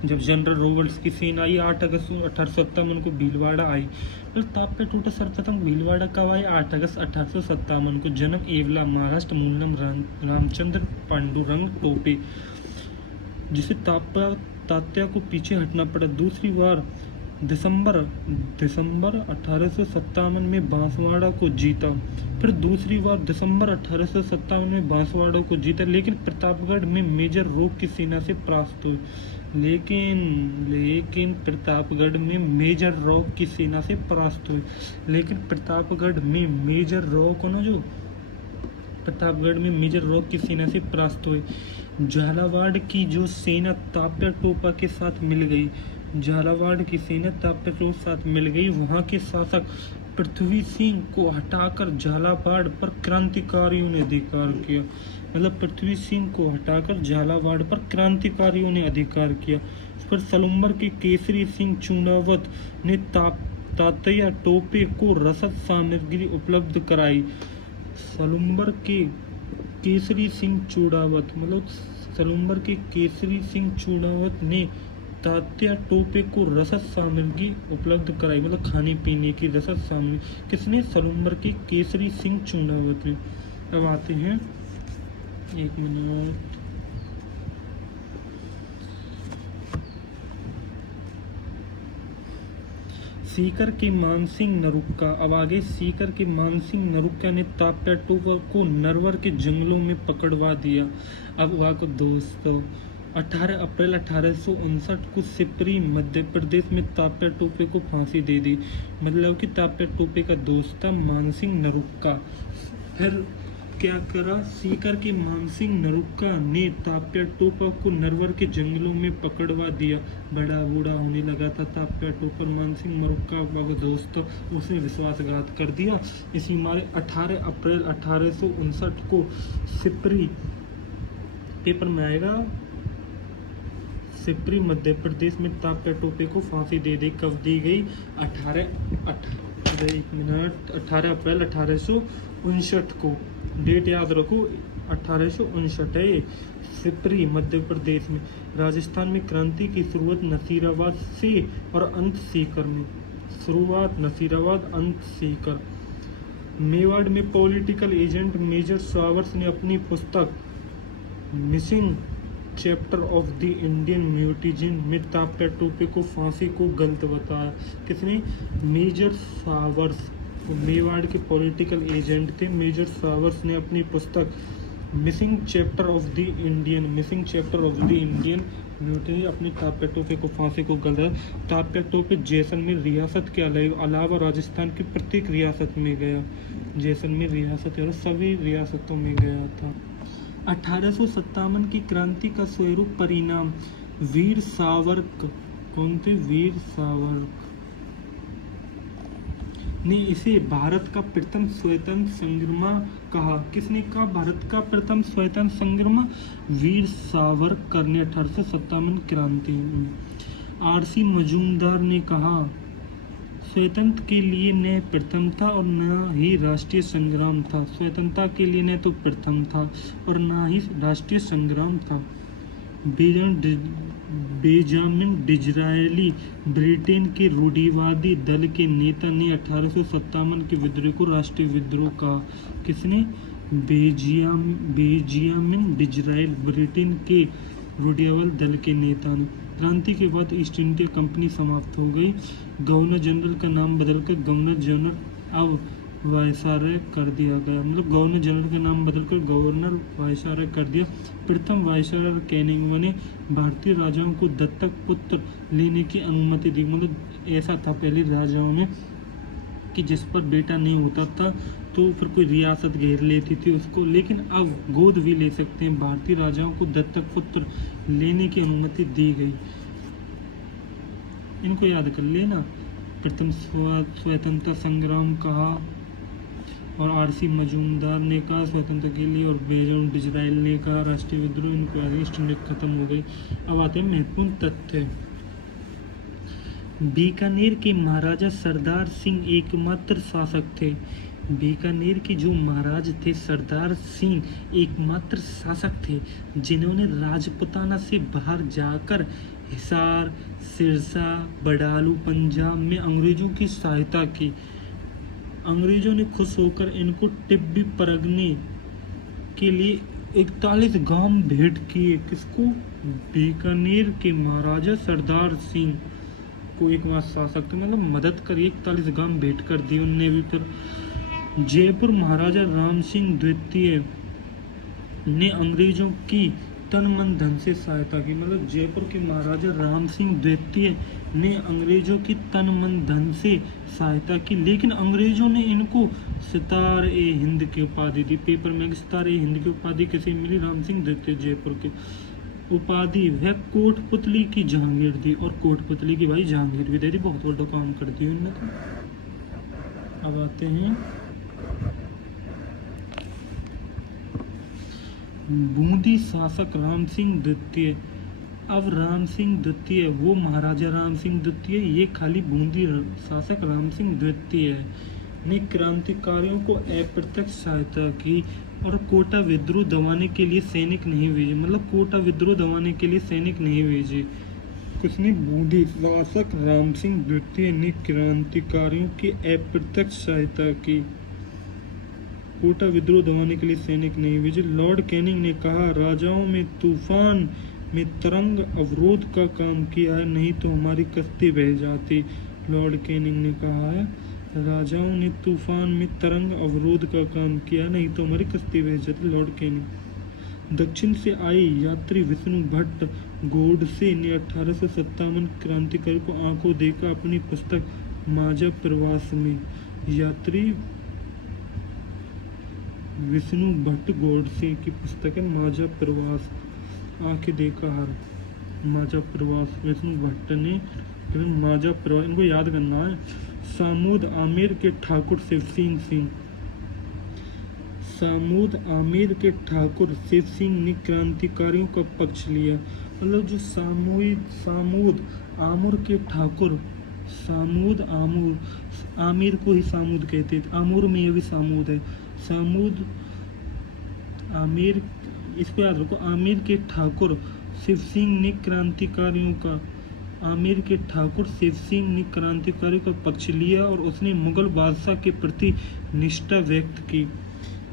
जब जनरल रोवर्ट्स की सेना आई 8 अगस्त 1857 को भीलवाड़ा आई। फिर ताप्या टोपे सर्वप्रथम भीलवाड़ा कब आए? 8 अगस्त 1857 को। जन्म एवला महाराष्ट्र। मूल नाम रामचंद्र पांडुरंग टोपे, जिसे तात्या को पीछे हटना पड़ा। दूसरी बार दिसंबर 1857 में बांसवाड़ा को जीता। फिर दूसरी बार दिसंबर 1857 में बांसवाड़ा को जीता, लेकिन प्रतापगढ़ में मेजर रॉक की सेना से परास्त हुए। लेकिन प्रतापगढ़ में मेजर रॉक की सेना से परास्त हुए। प्रतापगढ़ में मेजर रॉक की सेना से परास्त हुए। झालावाड़ की जो सेना ताप्या टोपा के साथ मिल गई, वहां के शासक पृथ्वी सिंह को हटाकर झालावाड़ पर क्रांतिकारियों ने अधिकार किया। फिर सलुम्बर के केसरी सिंह चुनावत ने तात्या टोपे को रसद सामग्री उपलब्ध कराई। सलुम्बर के केसरी सिंह चुनावत ने तात्या टोपे को रसद सामग्री उपलब्ध कराई, मतलब खाने पीने की रसद सामग्री। किसने? सलुम्बर के केसरी सिंह चुनावत ने। अब आते हैं, एक मिनट, सीकर के मानसिंह नरुक्का। अब आगे सीकर के मानसिंह नरुक्का ने ताप्या टोपा को नरवर के जंगलों में पकड़वा दिया। अब वहाँ को दोस्तों 18 अप्रैल 1859 को सिपरी मध्य प्रदेश में ताप्या टोपे को फांसी दे दी। मतलब कि ताप्या टोपे का दोस्त था मानसिंह नरुक्का। फिर क्या करा? सीकर के मानसिंह नरुक्का ने ताप्या टोपा को नरवर के जंगलों में पकड़वा दिया। बड़ा बूढ़ा होने लगा था ताप्या टोपर मानसिंह नरुक्का का दोस्त, उसने विश्वासघात कर दिया। इसी मारे 18 अप्रैल 1859 को सिपरी, पेपर में आएगा, सिपरी मध्य प्रदेश में ताप्या टोपे को फांसी दे दी। कब दी गई? 18 अप्रैल 1859 को। डेट याद रखो, 1859 है ये। सिपरी मध्य प्रदेश में। राजस्थान में क्रांति की शुरुआत नसीराबाद से और अंत सीकर में। शुरुआत नसीराबाद, अंत सीकर। मेवाड़ में पॉलिटिकल एजेंट मेजर सावर्स ने अपनी पुस्तक missing chapter of the Indian mutiny में ताप्या टोपे को फांसी को गलत बताया। किसने? Major Showers. तो मेवाड़ के पॉलिटिकल एजेंट थे मेजर सावर्स ने अपनी पुस्तक missing chapter of the Indian mutiny अपनी ताप्या टोपे को फांसी को गलत। ताप्या टोपे जैसलमेर रियासत के अलावा राजस्थान की प्रत्येक रियासत में गया। जैसलमेर रियासत और सभी रियासतों में गया था। 1857 की क्रांति का स्वरूप परिणाम। वीर सावरकर, कौन थे? वीर सावरकर ने इसे भारत का प्रथम स्वतंत्र संग्राम कहा। किसने कहा भारत का प्रथम स्वतंत्र संग्राम? वीर सावरकर ने 1857 क्रांति में। आरसी मजूमदार ने कहा स्वतंत्रता के लिए न प्रथम था और न ही राष्ट्रीय संग्राम था। स्वतंत्रता के लिए न तो प्रथम था और न ही राष्ट्रीय संग्राम था। बेंजामिन डिज़रायली ब्रिटेन के रूढ़िवादी दल के नेता ने 1857 के विद्रोह को राष्ट्रीय विद्रोह कहा। किसने? बेंजामिन डिज़रायल, ब्रिटेन के रूढ़िवादी दल के नेता ने। क्रांति के बाद ईस्ट इंडिया कंपनी समाप्त हो गई। गवर्नर जनरल का नाम बदलकर गवर्नर जनरल अब वायसराय कर दिया गया। मतलब गवर्नर जनरल का नाम बदलकर गवर्नर वायसराय कर दिया। प्रथम वायसराय कैनिंग ने भारतीय राजाओं को दत्तक पुत्र लेने की अनुमति दी। मतलब ऐसा था पहले राजाओं में कि जिस पर बेटा नहीं होता था तो फिर कोई रियासत घेर लेती थी उसको, लेकिन अब गोद भी ले सकते हैं। भारतीय राजाओं को दत्तक पुत्र लेने की अनुमति दी गई। इनको याद कर लेना। प्रथम स्वतंत्रता संग्राम कहा और आरसी मजूमदार ने कहा स्वतंत्रता के लिए और बेंजामिन डिज़रायल ने कहा राष्ट्रीय विद्रोह। इनको ईस्ट इंडिया खत्म हो गई। अब आते हैं महत्वपूर्ण तथ्य। बीकानेर के महाराजा सरदार सिंह एकमात्र शासक थे। बीकानेर के जो महाराज थे सरदार सिंह एकमात्र शासक थे जिन्होंने राजपुताना से बाहर जाकर हिसार, सिरसा, बडालू, पंजाब में अंग्रेजों की सहायता की। अंग्रेजों ने खुश होकर इनको टिब्बी परगने के लिए 41 गांव भेंट किए। किसको? बीकानेर के महाराजा सरदार सिंह को एक मास शासक थे, मतलब मदद करिए। 41 गांव भेंट कर दिए उनने भी। फिर जयपुर महाराजा राम सिंह द्वितीय ने अंग्रेजों की तन मन धन से सहायता की। मतलब जयपुर के महाराजा राम सिंह द्वितीय ने अंग्रेजों की तन मन धन से सहायता की, लेकिन अंग्रेजों ने इनको सितार-ए-हिंद की उपाधि दी। पेपर में सितार-ए-हिंद की उपाधि किसे मिली? राम सिंह द्वितीय जयपुर के। उपाधि वह कोटपुतली की जहांगीर दी, और कोटपुतली की भाई जहांगीर भी दे दी। बहुत बड़ा काम कर दिया उन्होंने तो। अब आते हैं बूंदी शासक राम सिंह द्वितीय। अब राम सिंह द्वितीय वो महाराजा राम सिंह द्वितीय, ये खाली बूंदी शासक राम सिंह द्वितीय ने क्रांतिकारियों को अप्रत्यक्ष सहायता की और कोटा विद्रोह दबाने के लिए सैनिक नहीं भेजे। मतलब कोटा विद्रोह दबाने के लिए सैनिक नहीं भेजे। किसने? बूंदी शासक राम सिंह द्वितीय ने क्रांतिकारियों की अप्रत्यक्ष सहायता की। कोटा विद्रोह दबाने के लिए सैनिक नहीं भेजे। लॉर्ड कैनिंग ने कहा राजाओं में तूफान में तरंग अवरोध का काम किया है, नहीं तो हमारी कश्ती बह जाती। लॉर्ड कैनिंग ने कहा है राजाओं ने तूफान में तरंग अवरोध का काम किया, नहीं तो हमारी कश्ती बह जाती। Lord Canning. दक्षिण से आई यात्री विष्णु भट्ट गोडसे ने 1857 क्रांतिकारी को आंखों देखा अपनी पुस्तक माझा प्रवास में। यात्री विष्णु भट्ट गोडसे की पुस्तक है माजा प्रवास, आंखें देखा हार, माजा प्रवास विष्णु भट्ट ने माजा प्रवास, इनको याद करना है। सामूद आमिर के ठाकुर शिव सिंह, सामूद आमिर के ठाकुर शिव सिंह ने क्रांतिकारियों का पक्ष लिया। मतलब जो सामूद आमिर के ठाकुर, सामूद आमिर को ही सामूद कहते थे, आमूर में ये भी सामूद है। सामूद आमिर, इसको याद रखो, आमिर के ठाकुर शिव सिंह ने क्रांतिकारियों का, आमिर के ठाकुर शिव सिंह ने क्रांतिकारियों का पक्ष लिया और उसने मुगल बादशाह के प्रति निष्ठा व्यक्त की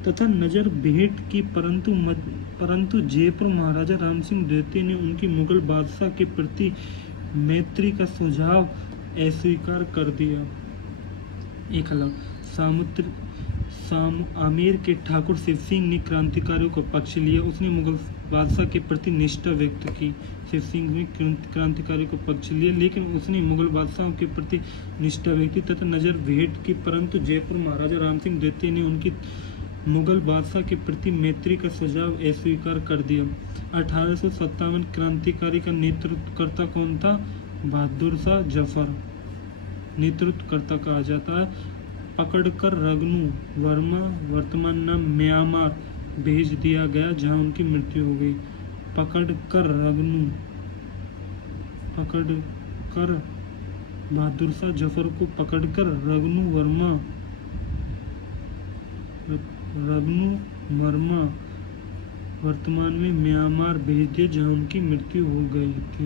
तथा नज़र भेंट की, परंतु जयपुर महाराजा राम सिंह द्वितीय ने उनकी मुगल बादशाह के प्रति मैत्री का सुझाव अस्वीकार कर दिया। एक अलग आमेर के ठाकुर शिव सिंह ने क्रांतिकारियों का पक्ष लिया, उसने मुगल बादशाह के प्रति निष्ठा व्यक्त की। शिव सिंह ने क्रांतिकारियों का पक्ष लिया लेकिन उसने मुगल बादशाह के प्रति निष्ठा व्यक्त की तथा नज़र भेंट की, परंतु जयपुर महाराजा राम सिंह द्वितीय ने उनकी मुगल बादशाह के प्रति मैत्री का सुझाव अस्वीकार कर दिया। 1857 क्रांतिकारी का नेतृत्वकर्ता कौन था? बहादुर शाह जफर नेतृत्वकर्ता कहा जाता है। पकड़कर रगनू वर्मा, वर्तमान नाम म्यांमार, भेज दिया गया जहां उनकी मृत्यु हो गई। पकड़कर बहादुर शाह जफर को पकड़कर रगनू वर्मा वर्तमान में म्यांमार भेज दिया जहां उनकी मृत्यु हो गई थी।